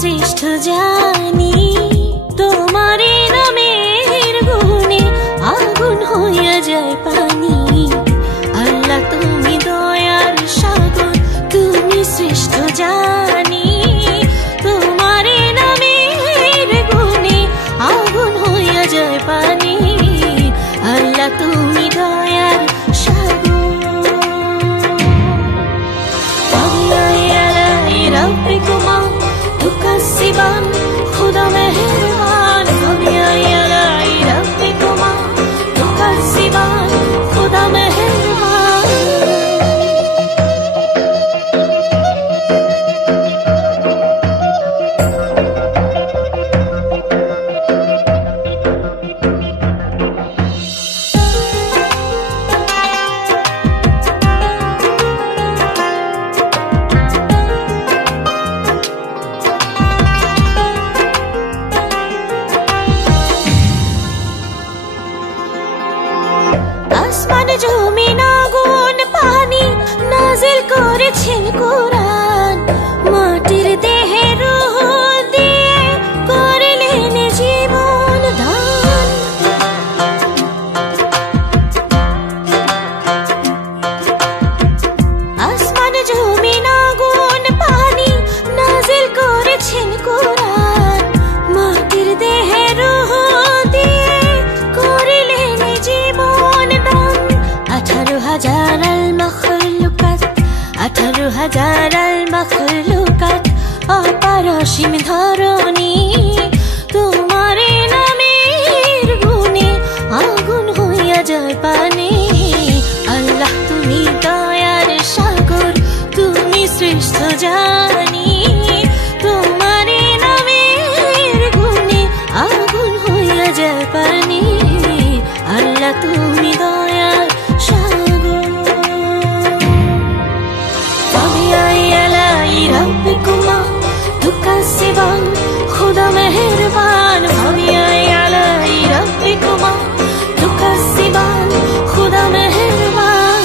শ্রেষ্ঠ জানি তোমারে নামের গুণে আগুন হইয়া যায় পানি। আল্লাহ তুমি দয়ার সাগর, তুমি শ্রেষ্ঠ জানি তোমারে নামের গুণে আগুন হইয়া যায় পানি। আল্লাহ তুমি দয়ার সাগর। রব্বিকুমা তুকাসিবান খুদা মেহেরবান, রব্বিকুমা তুকাসিবান খুদা মেহেরবান। আসমান জমিন আগুন পানি নাজিল করেছেন কোরআন, মাটির দেহে রূহ দিয়ে করলেন জীবন দান। আসমান জমিন আগুন পানি নাজিল করেছেন কোরআন, মাটির দেহে রূহ দিয়ে করলেন জীবন দান। 18,000 المخلوقات 18,000 المخلوقات অপারসীম ধরণী তোমারে নামের গুণে আগুন হইয়া যায় পানি। আল্লাহ তুমি দয়ার সাগর, তুমি শ্রেষ্ঠ জানি তোমারে নামের গুণে আগুন হইয়া যায় পানি। আল্লাহ তুমি দয়ার সাগর। রব্বিকুমা তুকাসিবান খুদা মেহেরবান, রব্বিকুমা তুকাসিবান খুদা মেহেরবান।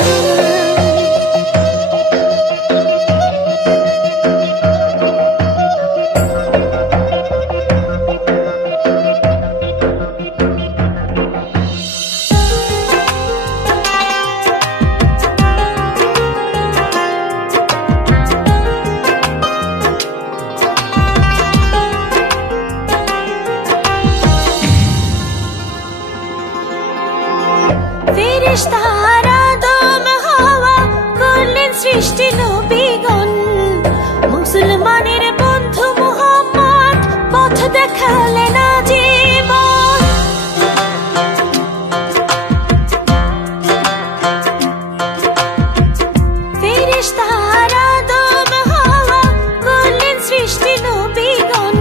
ফেরেশতারা আদম হাওয়া করলেন সৃষ্টি নবীগণ, মুসলমানের বন্ধু মুহাম্মদ পথ দেখালেন আজীবন। ফেরেশতারা আদম হাওয়া করলেন সৃষ্টি নবীগণ,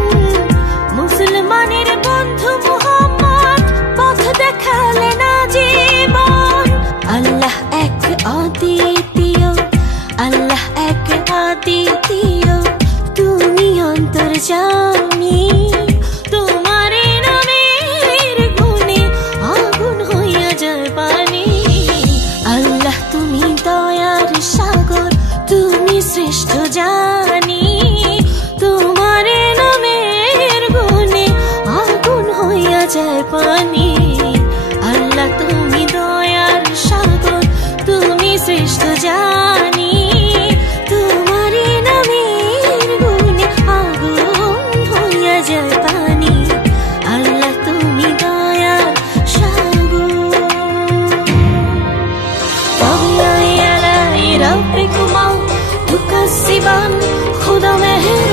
মুসলমানের বন্ধু মুহাম্মদ পথ দেখালেন আজীবন। আল্লাহ এক অদ্বিতীয়, আল্লাহ এক অদ্বিতীয়, তুমি অন্তর্যামী তোমারে নামের গুণে আগুন হইয়া যায় পানি। আল্লাহ তুমি দয়ার সাগর, তুমি শ্রেষ্ঠ জানি তোমারে নামের গুণে আগুন হইয়া যায় পানি। আল্লাহ তুমি দয়ার সাগর, তুমি শ্রেষ্ঠ জানি তোমারে নামের গুণে আগুন হইয়া যায় পানি। আল্লাহ তুমি দয়ার সাগর। রব্বিকুমা তুকাসিবান খুদা মেহেরবান।